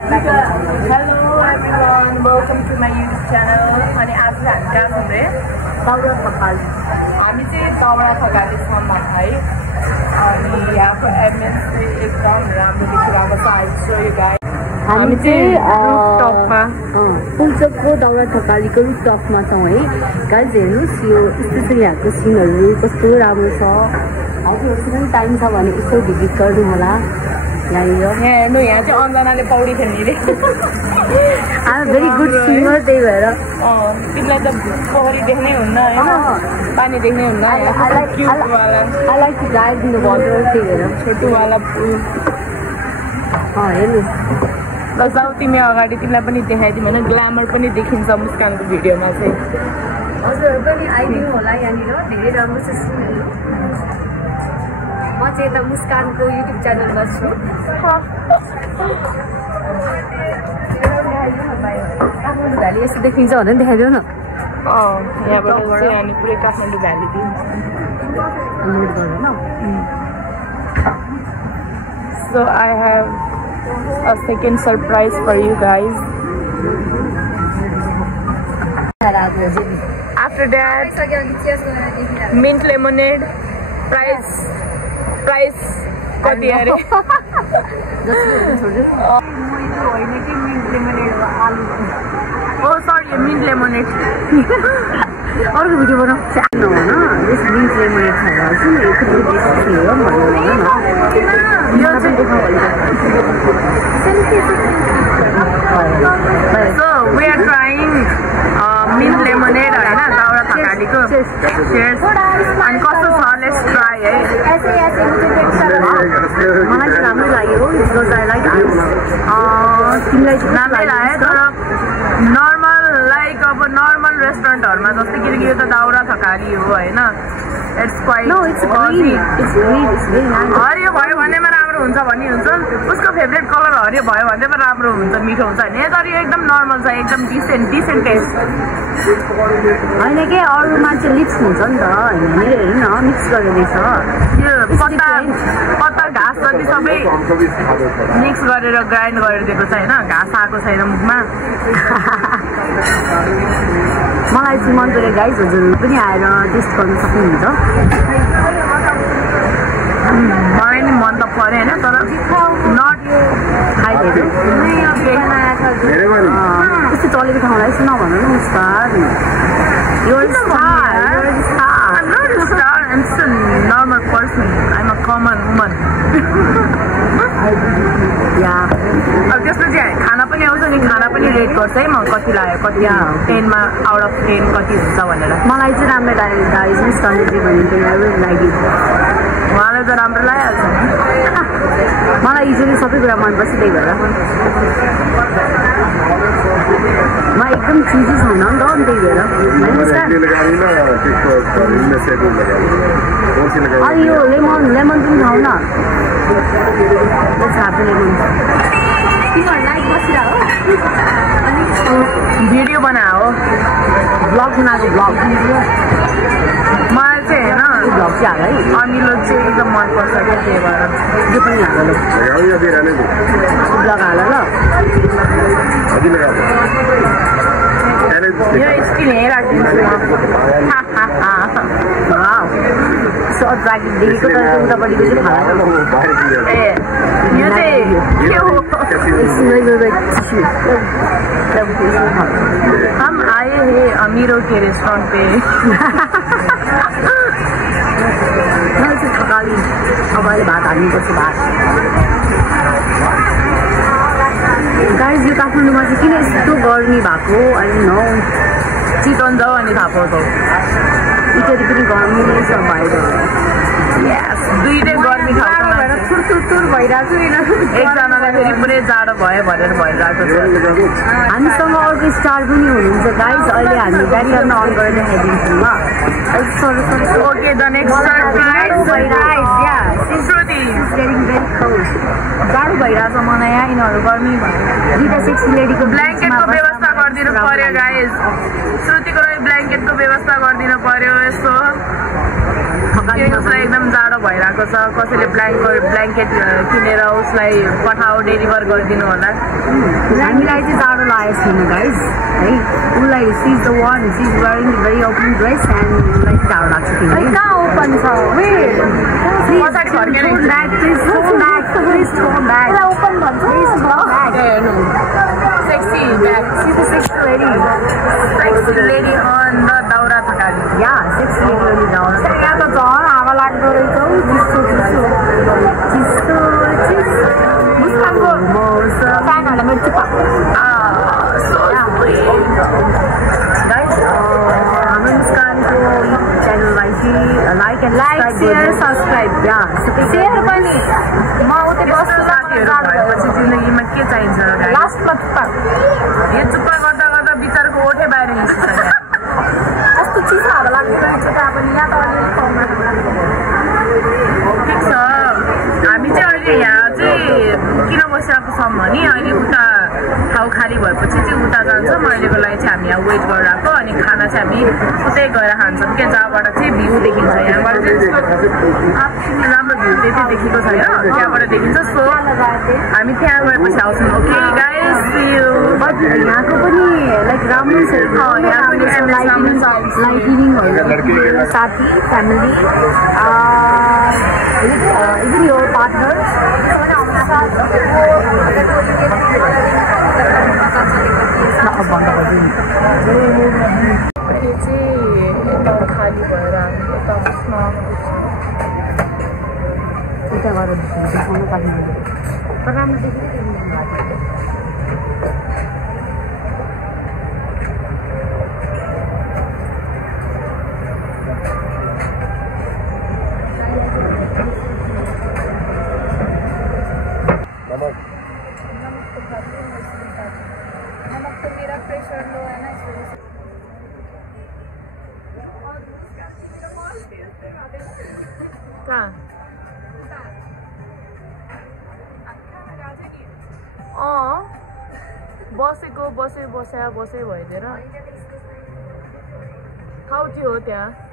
Hello everyone, welcome to my YouTube channel. अनि आज हामी कहाँ छौँ रे? दाउरा थकाली। हामी चाहिँ दाउरा थकालीसम्म है। अनि यहाँको एम्बियन्स चाहिँ एकदम राम्रो देखिरहेको छ। I will show you guys. हामी चाहिँ रुफटपमा पुल्चोकको दाउरा थकालीको रुफटपमा छौँ है। गाइज हेर्नुस् यो यस्तो चाहिँ यहाँको सिनहरू कस्तो राम्रो छ। हजुरहरुसँग पनि टाइम छ भने यसो भिजिट गर्नु होला। यहाँ हेर्नु यहाँ चाहिँ अन्जनाले पौडी खेल्ने रे। I am very good swimmer त्यही भएर तिमीलाई त पोखरी देख्नै हुन्न हैन पानी देख्नै हुन्न I like to dive in the water त्यही भएर छोटुवाला पुल हेर्नु ल जाऊ तिमी अगाडि तिमीलाई पनि देखाइदिउँ हैन ग्ल्यामर पनि देखिन्छ मुस्कानको भिडियोमा चाहिँ हजुरहरु पनि आइदिनु होला यहाँनिर धेरै राम्रो छ सिनहरू म चाहिँ यता मुस्कानको युट्युब च्यानल गर्छु काठमाडौँ भ्याली यस्तो देखिन्छ भनेर देखाइदियो न यहाँबाट चाहिँ अनि पुरै Kathmandu valley So I have a second surprise for you guys. After that, mint lemonade. Price कति अरे सरी मिन्ट लेमोनेड अर्को भिडियो बनाऊ this minute lemonade So we are trying mint lemonade हैन दाउरा थकालीको cheers अनि कस्तो छ लेट्स ट्राई है मलाई चाहिँ राम्रो लाग्यो बिकज आई लाइक तिमीलाई राम्रै लाग्यो तर नर्मल लाइक अब नर्मल रेस्टुरेन्टहरुमा जस्तै किनकि यो त दाउरा थकाली हो हैन it's quite no it's green हरियो भयो भन्नेमा राम्रो हुन्छ भन्ने हुन्छ उसको फेभरेट कलर हरियो भयो भन्नेमा राम्रो हुन्छ मिठो हुन्छ हैन तर यो एकदम नर्मल छ एकदम डिसेन्ट टेस्ट हैन के अरूमा चाहिँ मिक्स हुन्छ नि त हैन हेर्नु न मिक्स गरेको छ यो पत्ता घाँस जति सबै मिक्स गरेर ग्राइन्ड गरेर दिएको छ हैन घाँस आएको छैन मुखमा मलाई चाहिँ मन पऱ्यो गाइज हजुरहरु पनि आएर टेस्ट गर्न सक्नुहुन्छ मलाई नि मन त पऱ्यो हैन तर नट खाइदिएको त्यस्तो चलेको ठाउँलाई यसो नभन न star I'm not a star, I'm just a normal person. I'm a common woman. अब त्यसमा चाहिँ खाना पनि आउँछ नि खाना पनि रेट गर्छ है म कति लाग्यो कति 10 मा आउट अफ 10 कति हुन्छ भनेर मलाई चाहिँ राम्रो लाग्यो गाइस मिस्टरले भनेको लाग्यो उहाँलाई त राम्रो लागिहाल्छ मलाई युजुअली सबै कुरा मनपर्छ त्यही भएर म एकदम चिजी छैन नि त त्यही भएर अनि यो लेमन पनि खाऊ न भिडियो बनाओ ब्लग बनाएको ब्लग मलाई चाहिँ होइन ब्लग चाहिँ हाल है अनिलो चाहिँ एकदम मनपर्छ क्या त्यही भएर यो पनि हाल ब्लग हाल ल यो स्किन हेरिराखिदिन्छु सो अट्र्याक्टिभ देखेको तर तपाईँको चाहिँ खाना ए यो चाहिँ के हो हम आए हैं अमीरों के रेस्टोरेंट पे थकाली अब अहिले भात हाल्नुपर्छ भात गाइज यो काठमाडौँमा चाहिँ किन यस्तो गर्मी भएको अहिले न चिकन जाऊ अनि थाहा पाउँछौ इत्यादि पनि गर्मी नै छ बाहिर दुईटै गर्मी थुर भइरहेको छु एकजनालाई फेरि पुरै जाडो भयो भनेर भइरहेको छ हामीसँग अर्को स्टार पनि हुनुहुन्छ गाइज अहिले हामी ब्याकग्राउन्डमा अन गरेर देखाइदिन्छौँ ल ओके द नेक्स्ट जाडो भइरहेछ मलाई यहाँ यिनीहरू गर्मी भयो दुईटा सेक्सी लेडीको ब्ल्याङ्केटको व्यवस्था गरिदिनु पर्यो गाइज श्रुतिको लागि ब्ल्याङ्केटको व्यवस्था गरिदिनु पर्यो यस्तो उसलाई एकदम जाडो भइरहेको छ कसैले ब्ल्याङ्केट किनेर उसलाई पठाओ डेलिभर गरिदिनु होला हामीलाई चाहिँ जाडो लागेको छैन गाइज है उसलाई she is the one she is wearing very open dress and उसलाई जाडो लाग्छ किनभने कहाँ ओपन छ पछाडि फर्केर ओपन भन्छ sexy bag sexy lady on the Daura Thakali yeah sexy lady दाउरा यहाँ त झन् हावा लाग्दो रहेछ चिसो मुस्कानको फ्यानहरूलाई मैले चुप्पा गाइज हाम्रो मुस्कानको च्यानललाई चाहिँ लाइक एन्ड सब्सक्राइब सेयर पनि म उतै बस्छु साथीहरू भएपछि जिन्दगीमा के चाहिन्छ लास्टमा चुप्पा यो चुप्पा गर्दा गर्दा विचारको ओठै बाहिर निस्किन्छ कस्तो चिसो हावा लाग्दो रहेछ त अब यहाँ त अलिअलि कममा ठिक छ हामी चाहिँ अहिले यहाँ चाहिँ किन बसिरहेको छौँ भने अहिले उता ठाउँ खाली भएपछि चाहिँ उता जान्छौँ अहिलेको लागि चाहिँ हामी यहाँ वेट गरिरहेको अनि खाना चाहिँ हामी उतै गएर खान्छौँ क्या जहाँबाट चाहिँ भ्यू देखिन्छ यहाँबाट चाहिँ राम्रो भ्यू त्यति देखेको छैन त्यहाँबाट देखिन्छ सो हामी त्यहाँ गएपछि आउँछौँ ओके गाइस सी यू यहाँको पनि लाइक राम्रो छ लाइटिङहरू साथी फ्यामिली इभन यो पार्टनर खाली भएर हामी यता बस्न उता गरेर देखाउनु पाइन्छ तर राम्रो देखिरहेको नमक तो मेरा प्रेशर लो है ना इस वजह से कहाँ बसेको बसे भइदिएर ठाउँ चाहिँ हो त्यहाँ